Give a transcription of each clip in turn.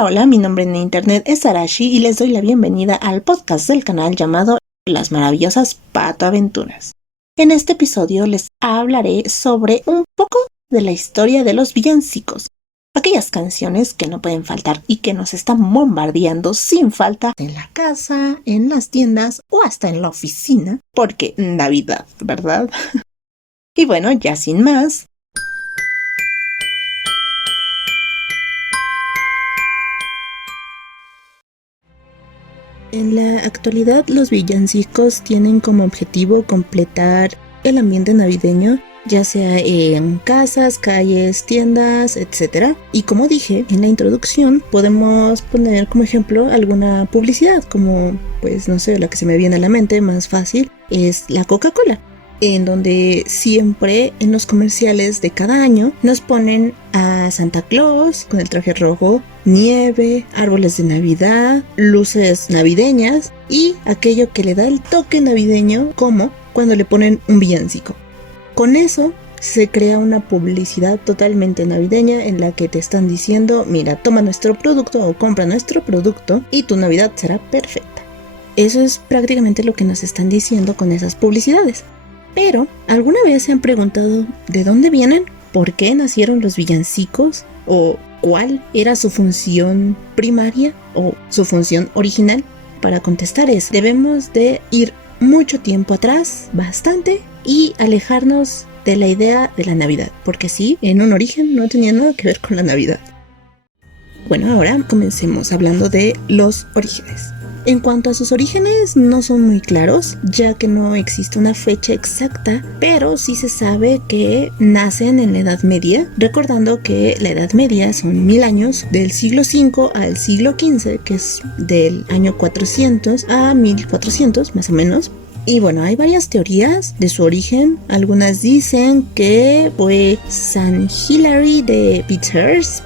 Hola, mi nombre en internet es Arashi y les doy la bienvenida al podcast del canal llamado Las Maravillosas Patoaventuras. En este episodio les hablaré sobre un poco de la historia de los villancicos, aquellas canciones que no pueden faltar y que nos están bombardeando sin falta en la casa, en las tiendas o hasta en la oficina, porque Navidad, ¿verdad? Y bueno, ya sin más. En la actualidad, los villancicos tienen como objetivo completar el ambiente navideño, ya sea en casas, calles, tiendas, etc. Y como dije en la introducción, podemos poner como ejemplo alguna publicidad, como, pues no sé, la que se me viene a la mente más fácil es la Coca-Cola, en donde siempre en los comerciales de cada año nos ponen a Santa Claus con el traje rojo, nieve, árboles de Navidad, luces navideñas y aquello que le da el toque navideño, como cuando le ponen un villancico. Con eso se crea una publicidad totalmente navideña en la que te están diciendo: mira, toma nuestro producto o compra nuestro producto y tu Navidad será perfecta. Eso es prácticamente lo que nos están diciendo con esas publicidades. Pero, ¿alguna vez se han preguntado de dónde vienen? ¿Por qué nacieron los villancicos? ¿O cuál era su función primaria o su función original? Para contestar eso, debemos de ir mucho tiempo atrás, bastante, y alejarnos de la idea de la Navidad, porque sí, en un origen no tenía nada que ver con la Navidad. Bueno, ahora comencemos hablando de los orígenes. En cuanto a sus orígenes, no son muy claros, ya que no existe una fecha exacta, pero sí se sabe que nacen en la Edad Media, recordando que la Edad Media son 1000 años, del siglo V al siglo XV, que es del año 400 a 1400 más o menos. Y bueno, hay varias teorías de su origen. Algunas dicen que fue San Hilary de Peters,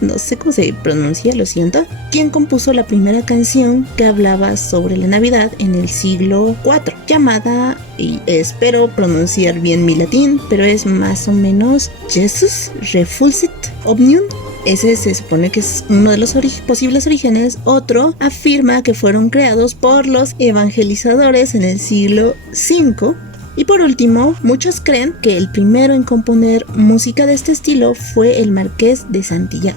no sé cómo se pronuncia, lo siento, quien compuso la primera canción que hablaba sobre la Navidad en el siglo IV, llamada, y espero pronunciar bien mi latín, pero es más o menos Jesus Refulsit Omnium. Ese se supone que es uno de los posibles orígenes. Otro afirma que fueron creados por los evangelizadores en el siglo V. Y por último, muchos creen que el primero en componer música de este estilo fue el Marqués de Santillán.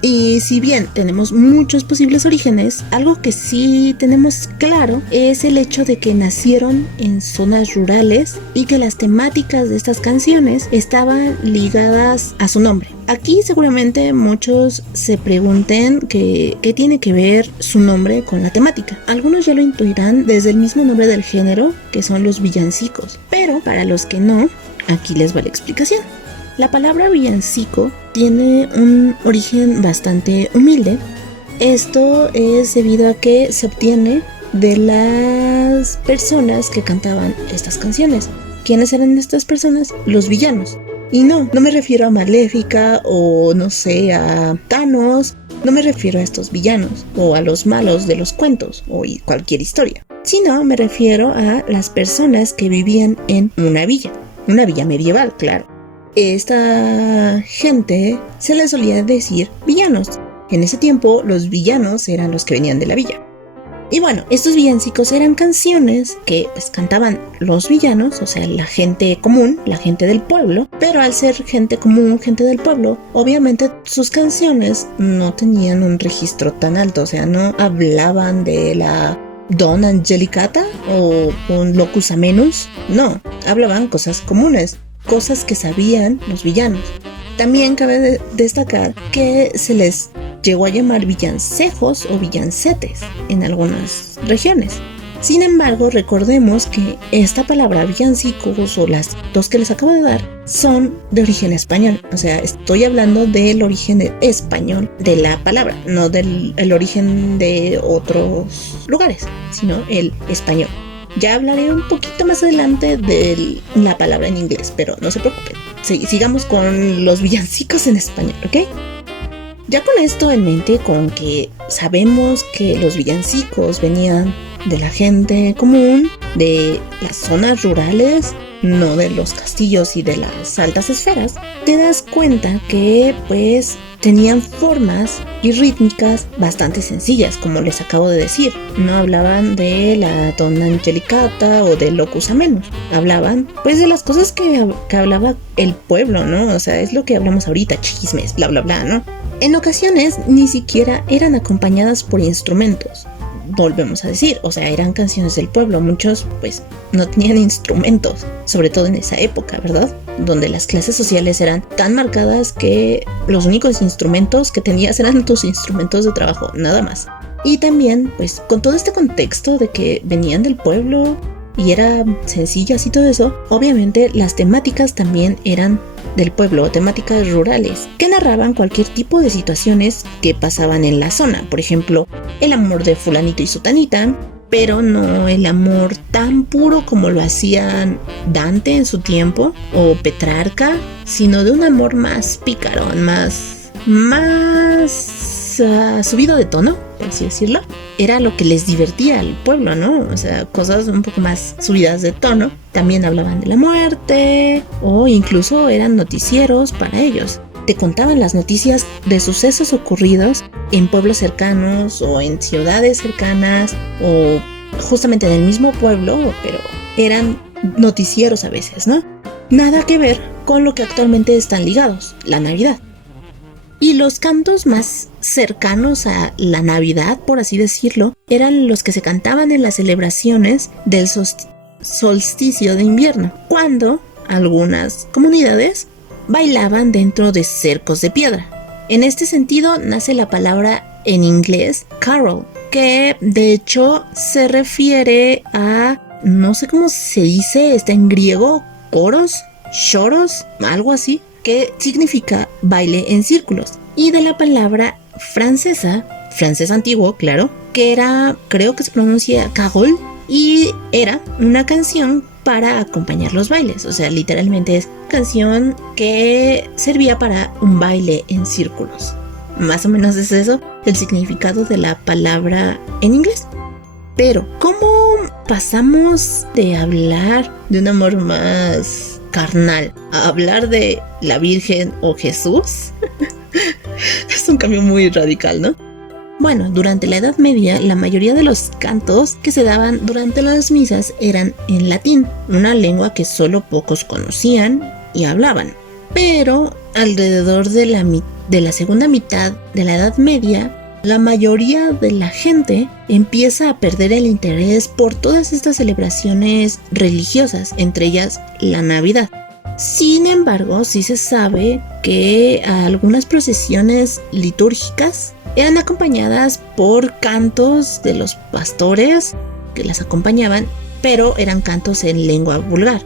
Y si bien tenemos muchos posibles orígenes, algo que sí tenemos claro es el hecho de que nacieron en zonas rurales y que las temáticas de estas canciones estaban ligadas a su nombre. Aquí seguramente muchos se pregunten qué tiene que ver su nombre con la temática. Algunos ya lo intuirán desde el mismo nombre del género, que son los villancicos, pero para los que no, aquí les va la explicación. La palabra villancico tiene un origen bastante humilde. Esto es debido a que se obtiene de las personas que cantaban estas canciones. ¿Quiénes eran estas personas? Los villanos. Y no me refiero a Maléfica o no sé, a Thanos. No me refiero a estos villanos o a los malos de los cuentos o cualquier historia. Sino me refiero a las personas que vivían en una villa medieval, claro. Esta gente se les solía decir villanos. En ese tiempo los villanos eran los que venían de la villa. Y bueno, estos villancicos eran canciones que pues cantaban los villanos, o sea, la gente común, la gente del pueblo. Pero al ser gente común, gente del pueblo, obviamente sus canciones no tenían un registro tan alto. O sea, no hablaban de la Don Angelicata o un Locus Amenus. No, hablaban cosas comunes, cosas que sabían los villanos. También cabe destacar que se les llegó a llamar villancejos o villancetes en algunas regiones. Sin embargo, recordemos que esta palabra villancicos o las dos que les acabo de dar son de origen español. O sea, estoy hablando del origen español de la palabra, no del origen de otros lugares, sino el español. Ya hablaré un poquito más adelante de la palabra en inglés, pero no se preocupen. Sigamos con los villancicos en español, ¿ok? Ya con esto en mente, con que sabemos que los villancicos venían de la gente común, de las zonas rurales, no de los castillos y de las altas esferas, te das cuenta que pues tenían formas y rítmicas bastante sencillas, como les acabo de decir. No hablaban de la Donna Angelicata o del Locus Amenus. Hablaban pues de las cosas que hablaba el pueblo, ¿no? O sea, es lo que hablamos ahorita, chismes, bla bla bla, ¿no? En ocasiones ni siquiera eran acompañadas por instrumentos. Volvemos a decir, o sea, eran canciones del pueblo. Muchos pues no tenían instrumentos, sobre todo en esa época, ¿verdad? Donde las clases sociales eran tan marcadas que los únicos instrumentos que tenías eran tus instrumentos de trabajo, nada más. Y también pues con todo este contexto de que venían del pueblo y eran sencillas y todo eso, obviamente las temáticas también eran del pueblo, temáticas rurales, que narraban cualquier tipo de situaciones que pasaban en la zona. Por ejemplo, el amor de fulanito y sutanita, pero no el amor tan puro como lo hacían Dante en su tiempo o Petrarca, sino de un amor más picarón, más subido de tono, por así decirlo. Era lo que les divertía al pueblo, ¿no? O sea, cosas un poco más subidas de tono. También hablaban de la muerte o incluso eran noticieros para ellos. Te contaban las noticias de sucesos ocurridos en pueblos cercanos o en ciudades cercanas o justamente en el mismo pueblo, pero eran noticieros a veces, ¿no? Nada que ver con lo que actualmente están ligados, la Navidad. Y los cantos más cercanos a la Navidad, por así decirlo, eran los que se cantaban en las celebraciones del solsticio de invierno, cuando algunas comunidades bailaban dentro de cercos de piedra. En este sentido nace la palabra en inglés carol, que de hecho se refiere a, no sé cómo se dice, está en griego, coros, choros, algo así, que significa baile en círculos, y de la palabra francés antiguo, claro, que era, creo que se pronuncia carol, y era una canción para acompañar los bailes. O sea, literalmente es canción que servía para un baile en círculos. Más o menos es eso el significado de la palabra en inglés. Pero, ¿cómo pasamos de hablar de un amor más carnal a hablar de la Virgen o Jesús? Es un cambio muy radical, ¿no? Bueno, durante la Edad Media, la mayoría de los cantos que se daban durante las misas eran en latín, una lengua que solo pocos conocían y hablaban. Pero alrededor de la segunda mitad de la Edad Media, la mayoría de la gente empieza a perder el interés por todas estas celebraciones religiosas, entre ellas la Navidad. Sin embargo, sí se sabe que algunas procesiones litúrgicas eran acompañadas por cantos de los pastores que las acompañaban, pero eran cantos en lengua vulgar.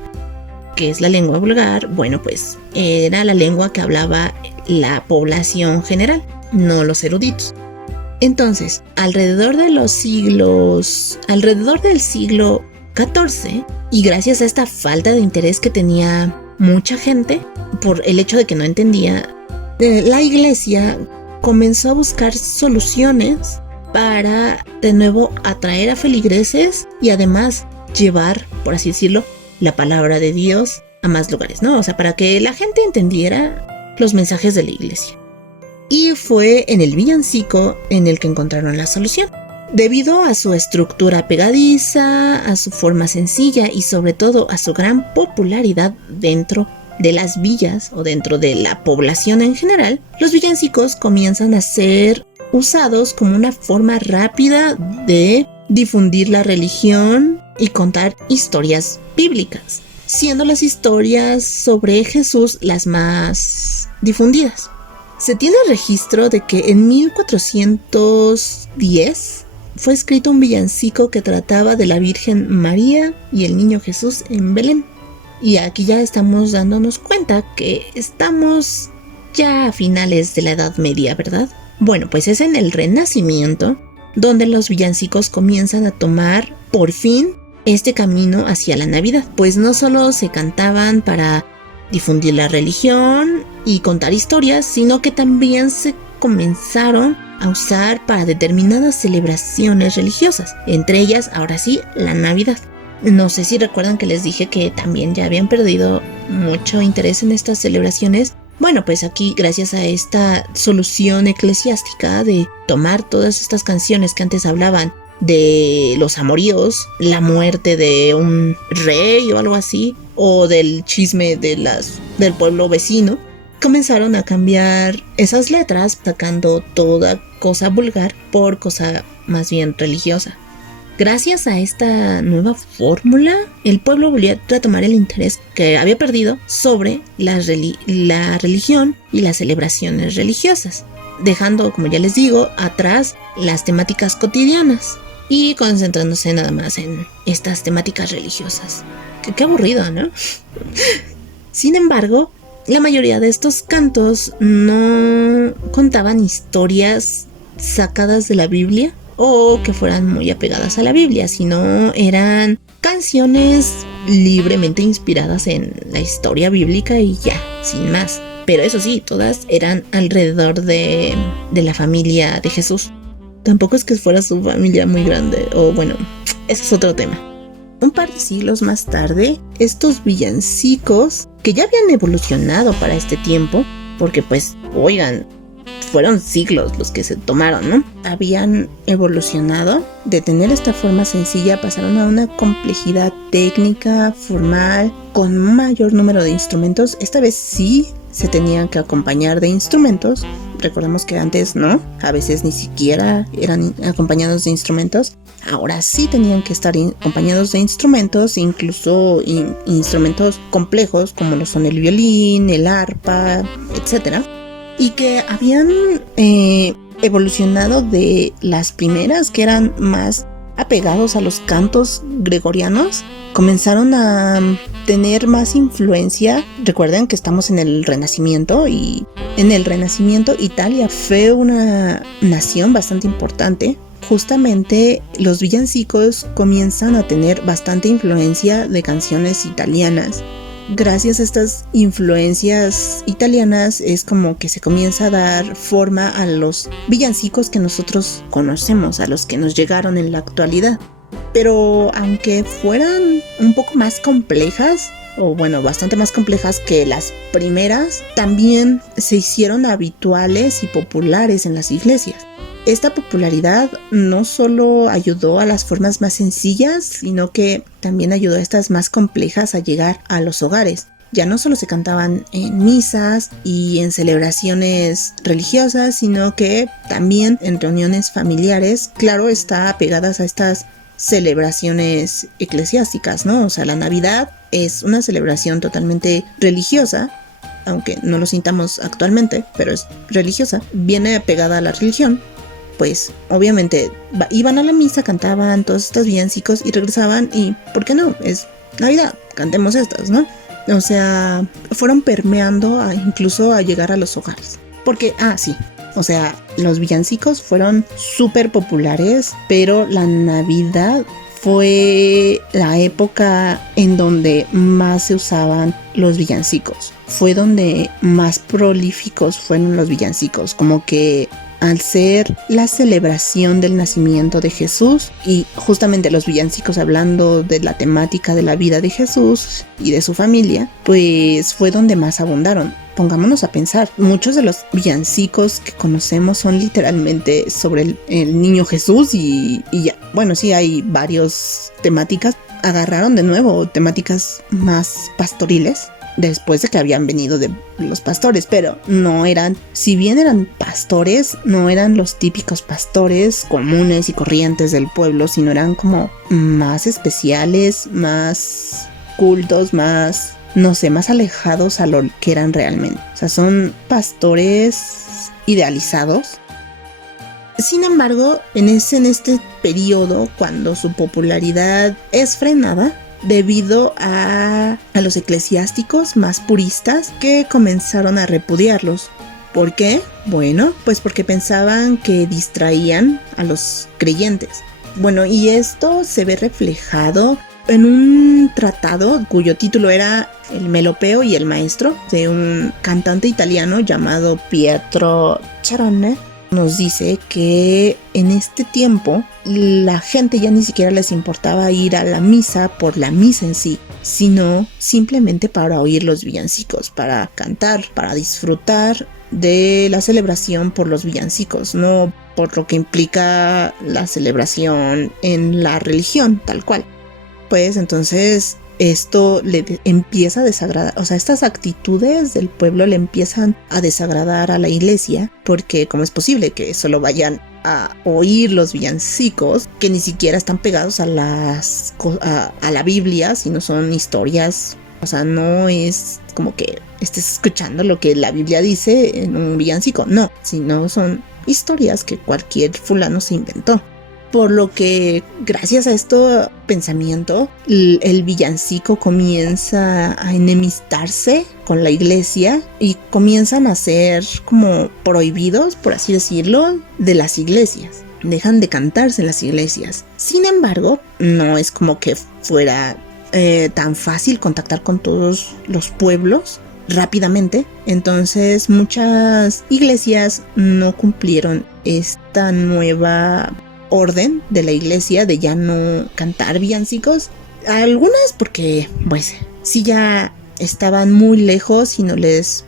¿Qué es la lengua vulgar? Bueno, pues era la lengua que hablaba la población general, no los eruditos. Entonces, alrededor del siglo XIV, y gracias a esta falta de interés que tenía mucha gente, por el hecho de que no entendía, la iglesia comenzó a buscar soluciones para de nuevo atraer a feligreses y además llevar, por así decirlo, la palabra de Dios a más lugares, ¿no? O sea, para que la gente entendiera los mensajes de la iglesia. Y fue en el villancico en el que encontraron la solución. Debido a su estructura pegadiza, a su forma sencilla y sobre todo a su gran popularidad dentro de las villas o dentro de la población en general, los villancicos comienzan a ser usados como una forma rápida de difundir la religión y contar historias bíblicas, siendo las historias sobre Jesús las más difundidas. Se tiene registro de que en 1410 fue escrito un villancico que trataba de la Virgen María y el niño Jesús en Belén. Y aquí ya estamos dándonos cuenta que estamos ya a finales de la Edad Media, ¿verdad? Bueno, pues es en el Renacimiento donde los villancicos comienzan a tomar, por fin, este camino hacia la Navidad. Pues no solo se cantaban para difundir la religión y contar historias, sino que también se comenzaron a usar para determinadas celebraciones religiosas, entre ellas, ahora sí, la Navidad. No sé si recuerdan que les dije que también ya habían perdido mucho interés en estas celebraciones. Bueno, pues aquí, gracias a esta solución eclesiástica de tomar todas estas canciones que antes hablaban de los amoríos, la muerte de un rey o algo así, o del chisme del pueblo vecino, comenzaron a cambiar esas letras, sacando toda cosa vulgar por cosa más bien religiosa. Gracias a esta nueva fórmula, el pueblo volvió a retomar el interés que había perdido sobre la religión y las celebraciones religiosas, dejando, como ya les digo, atrás las temáticas cotidianas y concentrándose nada más en estas temáticas religiosas. Qué aburrido, ¿no? Sin embargo, la mayoría de estos cantos no contaban historias sacadas de la Biblia o que fueran muy apegadas a la Biblia, sino eran canciones libremente inspiradas en la historia bíblica y ya, sin más. Pero eso sí, todas eran alrededor de la familia de Jesús. Tampoco es que fuera su familia muy grande, o bueno, ese es otro tema. Un par de siglos más tarde, estos villancicos, que ya habían evolucionado para este tiempo, porque pues, oigan, fueron siglos los que se tomaron, ¿no? Habían evolucionado de tener esta forma sencilla, pasaron a una complejidad técnica, formal, con un mayor número de instrumentos. Esta vez sí se tenían que acompañar de instrumentos. Recordemos que antes no, a veces ni siquiera eran acompañados de instrumentos. Ahora sí tenían que estar acompañados de instrumentos, incluso instrumentos complejos como lo son el violín, el arpa, etcétera. Y que habían evolucionado de las primeras, que eran más apegados a los cantos gregorianos, comenzaron a tener más influencia. Recuerden que estamos en el Renacimiento, y en el Renacimiento Italia fue una nación bastante importante. Justamente los villancicos comienzan a tener bastante influencia de canciones italianas. Gracias a estas influencias italianas es como que se comienza a dar forma a los villancicos que nosotros conocemos, a los que nos llegaron en la actualidad. Pero aunque fueran un poco más complejas, o bueno, bastante más complejas que las primeras, también se hicieron habituales y populares en las iglesias. Esta popularidad no solo ayudó a las formas más sencillas, sino que también ayudó a estas más complejas a llegar a los hogares. Ya no solo se cantaban en misas y en celebraciones religiosas, sino que también en reuniones familiares, claro, está pegadas a estas celebraciones eclesiásticas, ¿no? O sea, la Navidad es una celebración totalmente religiosa, aunque no lo sintamos actualmente, pero es religiosa, viene pegada a la religión. Pues obviamente iban a la misa, cantaban todos estos villancicos y regresaban y, ¿por qué no? Es Navidad, cantemos estas, ¿no? O sea, fueron permeando incluso a llegar a los hogares. Porque, sí, o sea, los villancicos fueron súper populares, pero la Navidad fue la época en donde más se usaban los villancicos. Fue donde más prolíficos fueron los villancicos, como que al ser la celebración del nacimiento de Jesús, y justamente los villancicos hablando de la temática de la vida de Jesús y de su familia, pues fue donde más abundaron. Pongámonos a pensar, muchos de los villancicos que conocemos son literalmente sobre el niño Jesús y ya. Bueno, sí, hay varias temáticas. Agarraron de nuevo temáticas más pastoriles después de que habían venido de los pastores, pero no eran, si bien eran pastores, no eran los típicos pastores comunes y corrientes del pueblo, sino eran como más especiales, más cultos, más, no sé, más alejados a lo que eran realmente. O sea, son pastores idealizados. Sin embargo, en este periodo, cuando su popularidad es frenada, debido a los eclesiásticos más puristas que comenzaron a repudiarlos. ¿Por qué? Bueno, pues porque pensaban que distraían a los creyentes. Bueno, y esto se ve reflejado en un tratado cuyo título era El Melopeo y el Maestro, de un cantante italiano llamado Pietro Charone. nos dice que en este tiempo la gente ya ni siquiera les importaba ir a la misa por la misa en sí, sino simplemente para oír los villancicos, para cantar, para disfrutar de la celebración por los villancicos, no por lo que implica la celebración en la religión tal cual. Pues entonces esto le empieza a desagradar, o sea, estas actitudes del pueblo le empiezan a desagradar a la iglesia, porque ¿cómo es posible que solo vayan a oír los villancicos que ni siquiera están pegados a la Biblia, sino son historias? O sea, no es como que estés escuchando lo que la Biblia dice en un villancico, no, sino son historias que cualquier fulano se inventó. Por lo que, gracias a este pensamiento, el villancico comienza a enemistarse con la iglesia y comienzan a ser como prohibidos, por así decirlo, de las iglesias. Dejan de cantarse en las iglesias. Sin embargo, no es como que fuera tan fácil contactar con todos los pueblos rápidamente. Entonces, muchas iglesias no cumplieron esta nueva orden de la iglesia de ya no cantar villancicos. Algunas porque pues sí ya estaban muy lejos y no les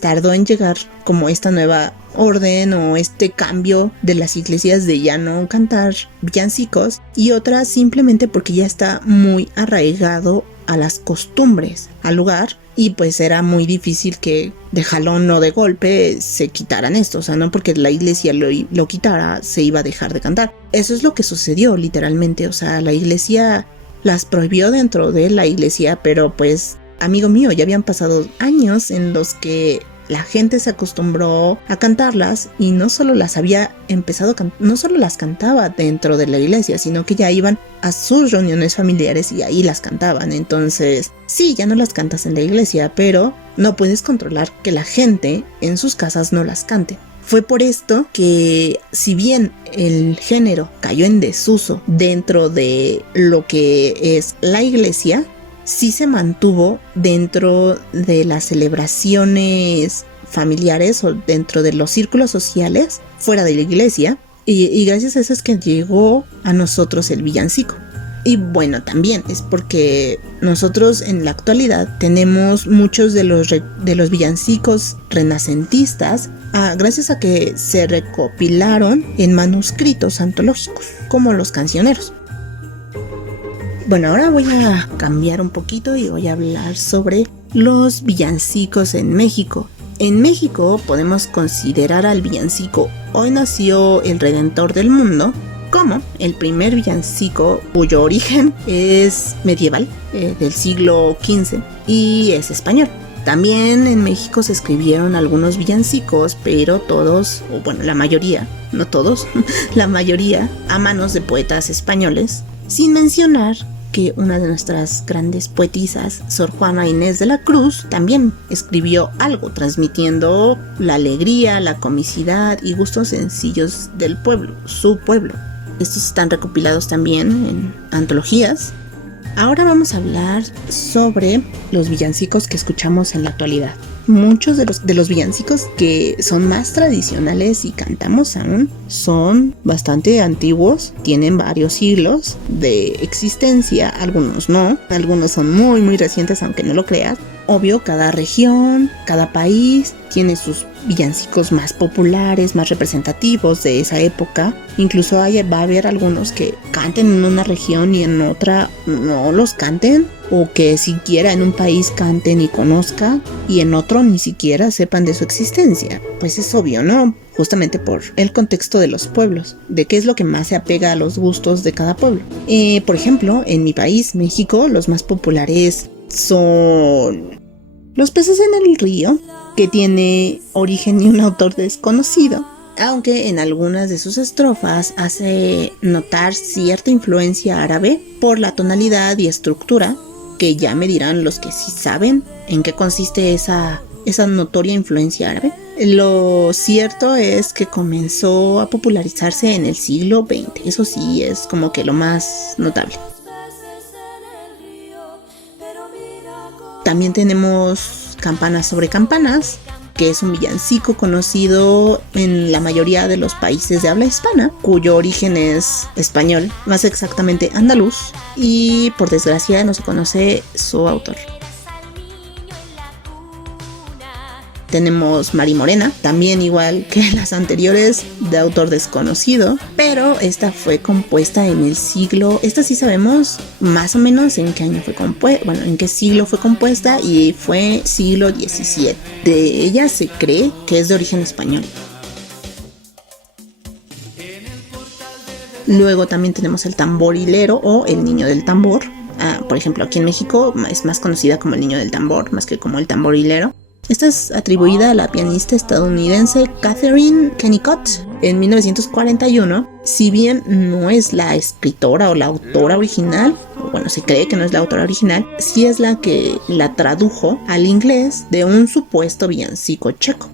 tardó en llegar como esta nueva orden o este cambio de las iglesias de ya no cantar villancicos, y otras simplemente porque ya está muy arraigado a las costumbres, al lugar, y pues era muy difícil que de jalón o de golpe se quitaran esto. O sea, no porque la iglesia lo quitara se iba a dejar de cantar. Eso es lo que sucedió literalmente. O sea, la iglesia las prohibió dentro de la iglesia, pero pues, amigo mío, ya habían pasado años en los que la gente se acostumbró a cantarlas y no solo las había empezado no solo las cantaba dentro de la iglesia, sino que ya iban a sus reuniones familiares y ahí las cantaban. Entonces, sí, ya no las cantas en la iglesia, pero no puedes controlar que la gente en sus casas no las cante. Fue por esto que, si bien el género cayó en desuso dentro de lo que es la iglesia, sí se mantuvo dentro de las celebraciones familiares o dentro de los círculos sociales fuera de la iglesia, y gracias a eso es que llegó a nosotros el villancico. Y bueno, también es porque nosotros en la actualidad tenemos muchos de los villancicos renacentistas gracias a que se recopilaron en manuscritos antológicos, como los cancioneros. Bueno, ahora voy a cambiar un poquito y voy a hablar sobre los villancicos en México. En México podemos considerar al villancico Hoy nació el Redentor del Mundo como el primer villancico cuyo origen es medieval, del siglo XV, y es español. También en México se escribieron algunos villancicos, pero todos, o bueno, la mayoría, no todos, la mayoría a manos de poetas españoles, sin mencionar que una de nuestras grandes poetisas, Sor Juana Inés de la Cruz, también escribió algo transmitiendo la alegría, la comicidad y gustos sencillos del pueblo, su pueblo. Estos están recopilados también en antologías. Ahora vamos a hablar sobre los villancicos que escuchamos en la actualidad. Muchos de los villancicos que son más tradicionales y cantamos aún son bastante antiguos, tienen varios siglos de existencia, algunos no, algunos son muy muy recientes aunque no lo creas. Obvio, cada región, cada país tiene sus villancicos más populares, más representativos de esa época. Incluso va a haber algunos que canten en una región y en otra no los canten, o que siquiera en un país canten y conozca y en otro ni siquiera sepan de su existencia. Pues es obvio, ¿no? Justamente por el contexto de los pueblos, de qué es lo que más se apega a los gustos de cada pueblo. Por ejemplo, en mi país, México, los más populares son Los peces en el río, que tiene origen y un autor desconocido, aunque en algunas de sus estrofas hace notar cierta influencia árabe por la tonalidad y estructura, que ya me dirán los que sí saben en qué consiste esa notoria influencia árabe. Lo cierto es que comenzó a popularizarse en el siglo XX, eso sí es como que lo más notable. También tenemos Campanas sobre campanas, que es un villancico conocido en la mayoría de los países de habla hispana, cuyo origen es español, más exactamente andaluz, y por desgracia no se conoce su autor. Tenemos Mari Morena, también igual que las anteriores, de autor desconocido, pero esta fue compuesta en el siglo, esta sí sabemos más o menos en qué año fue compuesta, bueno, en qué siglo fue compuesta, y fue siglo XVII. De ella se cree que es de origen español. Luego también tenemos el tamborilero o el niño del tambor. Por ejemplo, aquí en México es más conocida como el niño del tambor, más que como el tamborilero. Esta es atribuida a la pianista estadounidense Catherine Kennicott en 1941. Si bien no es la escritora o la autora original, bueno, se cree que no es la autora original, sí es la que la tradujo al inglés de un supuesto villancico checo.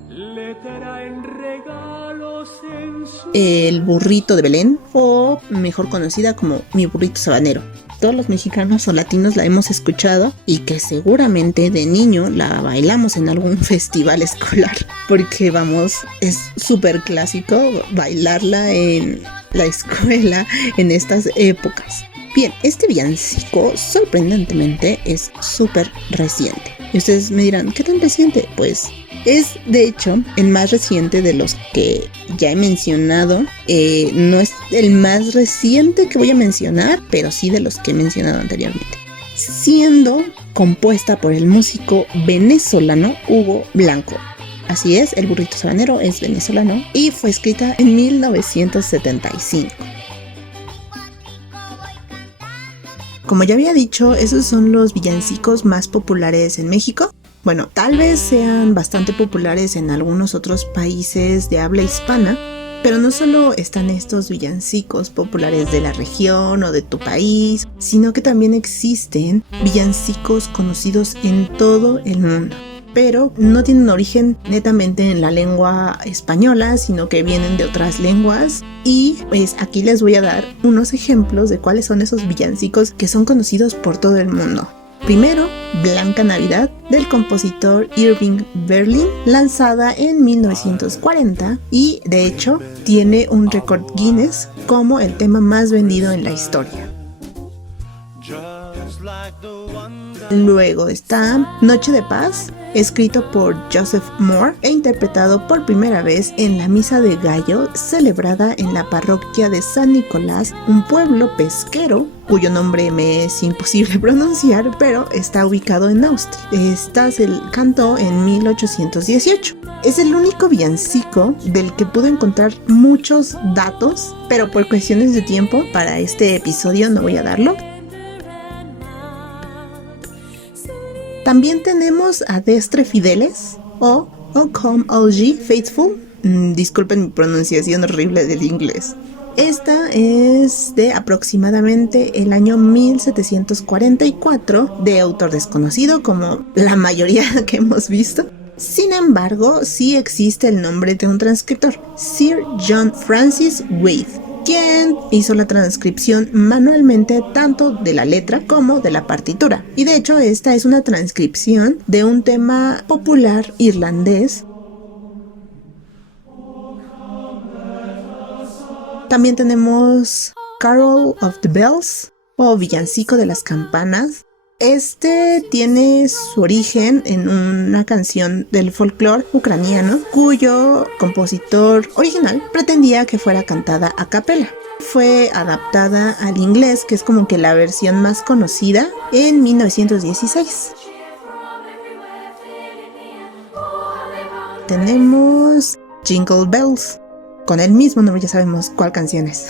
El burrito de Belén, o mejor conocida como Mi burrito sabanero. Todos los mexicanos o latinos la hemos escuchado y que seguramente de niño la bailamos en algún festival escolar, porque vamos, es súper clásico bailarla en la escuela en estas épocas. Bien, este villancico sorprendentemente es súper reciente. Y ustedes me dirán, ¿qué tan reciente? Pues es de hecho el más reciente de los que ya he mencionado. No es el más reciente que voy a mencionar, pero sí de los que he mencionado anteriormente, siendo compuesta por el músico venezolano Hugo Blanco. Así es, el burrito sabanero es venezolano y fue escrita en 1975. Como ya había dicho, esos son los villancicos más populares en México. Bueno, tal vez sean bastante populares en algunos otros países de habla hispana, pero no solo están estos villancicos populares de la región o de tu país, sino que también existen villancicos conocidos en todo el mundo, pero no tienen origen netamente en la lengua española, sino que vienen de otras lenguas. Y pues aquí les voy a dar unos ejemplos de cuáles son esos villancicos que son conocidos por todo el mundo. Primero, Blanca Navidad, del compositor Irving Berlin, lanzada en 1940 y de hecho tiene un récord Guinness como el tema más vendido en la historia. Luego está Noche de Paz, escrito por Joseph Moore e interpretado por primera vez en la Misa de Gallo, celebrada en la parroquia de San Nicolás, un pueblo pesquero cuyo nombre me es imposible pronunciar, pero está ubicado en Austria. Esta se cantó en 1818. Es el único villancico del que pude encontrar muchos datos, pero por cuestiones de tiempo para este episodio no voy a darlo. También tenemos a Destre Fideles o O Come All Ye Faithful. Disculpen mi pronunciación horrible del inglés. Esta es de aproximadamente el año 1744, de autor desconocido, como la mayoría que hemos visto. Sin embargo, sí existe el nombre de un transcriptor, Sir John Francis Wade, quien hizo la transcripción manualmente tanto de la letra como de la partitura. Y de hecho esta es una transcripción de un tema popular irlandés. También tenemos Carol of the Bells o Villancico de las Campanas. Este tiene su origen en una canción del folclore ucraniano, cuyo compositor original pretendía que fuera cantada a capela. Fue adaptada al inglés, que es como que la versión más conocida, en 1916. Tenemos Jingle Bells, con el mismo nombre, ya sabemos cuál canción es.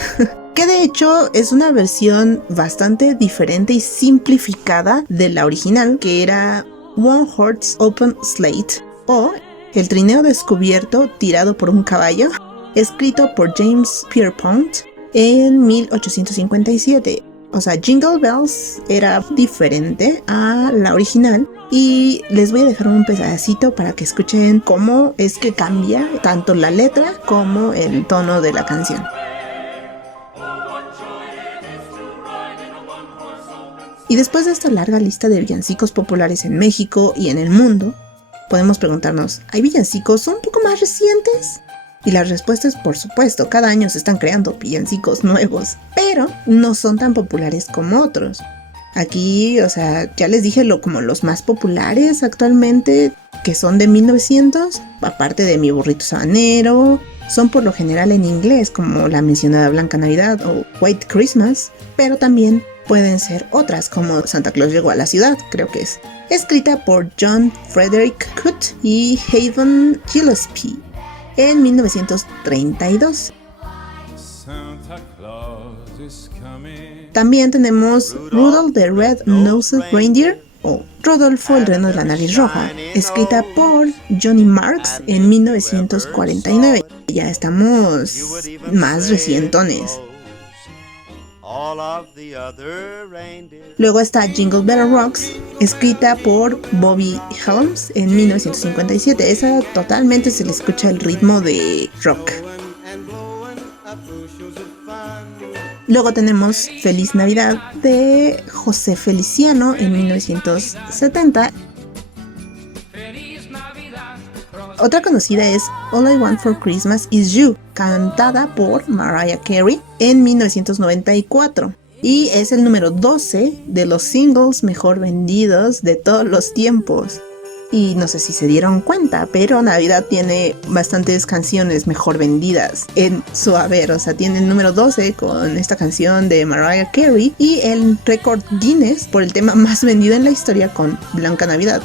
Que de hecho es una versión bastante diferente y simplificada de la original, que era One Horse Open Slate, o El trineo descubierto tirado por un caballo, escrito por James Pierpont en 1857. O sea, Jingle Bells era diferente a la original, y les voy a dejar un pedacito para que escuchen cómo es que cambia tanto la letra como el tono de la canción. Y después de esta larga lista de villancicos populares en México y en el mundo, podemos preguntarnos, ¿hay villancicos un poco más recientes? Y la respuesta es por supuesto, cada año se están creando villancicos nuevos, pero no son tan populares como otros. Aquí, o sea, ya les dije como los más populares actualmente, que son de 1900, aparte de Mi Burrito Sabanero, son por lo general en inglés, como la mencionada Blanca Navidad o White Christmas, pero también pueden ser otras, como Santa Claus llegó a la ciudad, creo que es. Escrita por John Frederick Coote y Haven Gillespie en 1932. También tenemos Rudolph the Red-Nosed Reindeer o Rodolfo el Reno de la Nariz Roja, escrita por Johnny Marks en 1949. Ya estamos más recientones. Luego está Jingle Bell Rocks, escrita por Bobby Helms en 1957. Esa totalmente se le escucha el ritmo de rock. Luego tenemos Feliz Navidad de José Feliciano en 1970. Otra conocida es All I Want for Christmas Is You, cantada por Mariah Carey en 1994. Y es el número 12 de los singles mejor vendidos de todos los tiempos. Y no sé si se dieron cuenta, pero Navidad tiene bastantes canciones mejor vendidas en su haber. O sea, tiene el número 12 con esta canción de Mariah Carey y el récord Guinness por el tema más vendido en la historia con Blanca Navidad.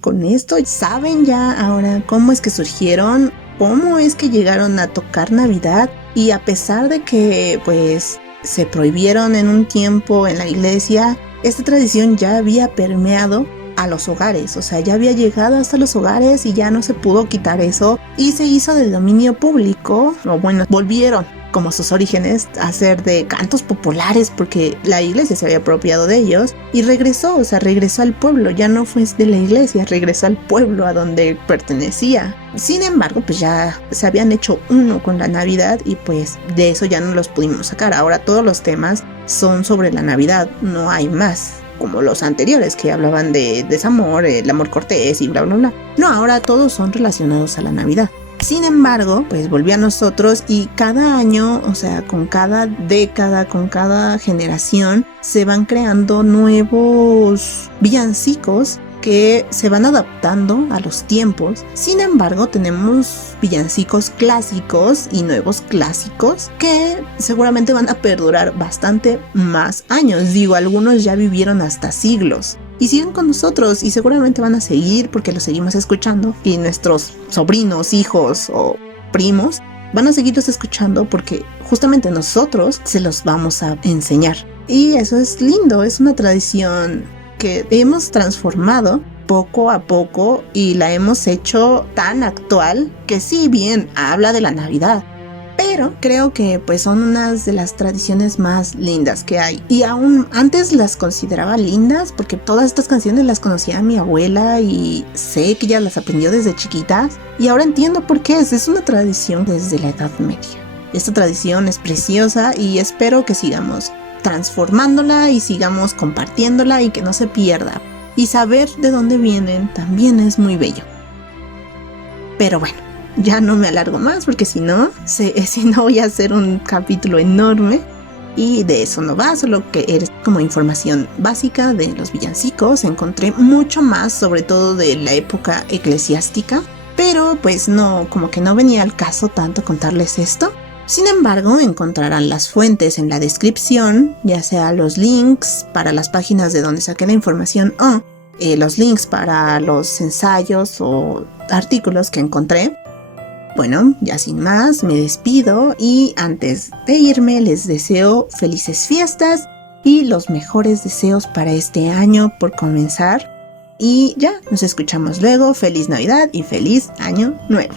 Con esto, ¿saben ya ahora cómo es que surgieron? ¿Cómo es que llegaron a tocar Navidad? Y a pesar de que, pues, se prohibieron en un tiempo en la iglesia, esta tradición ya había permeado a los hogares, o sea, ya había llegado hasta los hogares y ya no se pudo quitar eso y se hizo de dominio público, o bueno, volvieron como sus orígenes a ser de cantos populares porque la iglesia se había apropiado de ellos y regresó, o sea, regresó al pueblo, ya no fue de la iglesia, regresó al pueblo a donde pertenecía. Sin embargo, pues ya se habían hecho uno con la Navidad y pues de eso ya no los pudimos sacar. Ahora todos los temas son sobre la Navidad, no hay más, como los anteriores que hablaban de desamor, el amor cortés y bla bla bla. No, ahora todos son relacionados a la Navidad. Sin embargo, pues volvió a nosotros y cada año, o sea, con cada década, con cada generación, se van creando nuevos villancicos que se van adaptando a los tiempos. Sin embargo, tenemos villancicos clásicos y nuevos clásicos que seguramente van a perdurar bastante más años. Digo, algunos ya vivieron hasta siglos y siguen con nosotros y seguramente van a seguir porque los seguimos escuchando y nuestros sobrinos, hijos o primos van a seguirlos escuchando porque justamente nosotros se los vamos a enseñar. Y eso es lindo, es una tradición que hemos transformado poco a poco y la hemos hecho tan actual que sí, bien, habla de la Navidad, pero creo que pues son unas de las tradiciones más lindas que hay y aún antes las consideraba lindas porque todas estas canciones las conocía mi abuela y sé que ella las aprendió desde chiquitas y ahora entiendo por qué es una tradición desde la Edad Media. Esta tradición es preciosa y espero que sigamos transformándola y sigamos compartiéndola y que no se pierda. Y saber de dónde vienen también es muy bello. Pero bueno, ya no me alargo más porque si no voy a hacer un capítulo enorme y de eso no va, solo que eres como información básica de los villancicos. Encontré mucho más, sobre todo de la época eclesiástica, pero pues no, como que no venía al caso tanto contarles esto. Sin embargo, encontrarán las fuentes en la descripción, ya sea los links para las páginas de donde saqué la información o los links para los ensayos o artículos que encontré. Bueno, ya sin más, me despido y antes de irme les deseo felices fiestas y los mejores deseos para este año por comenzar. Y ya, nos escuchamos luego. Feliz Navidad y feliz Año Nuevo.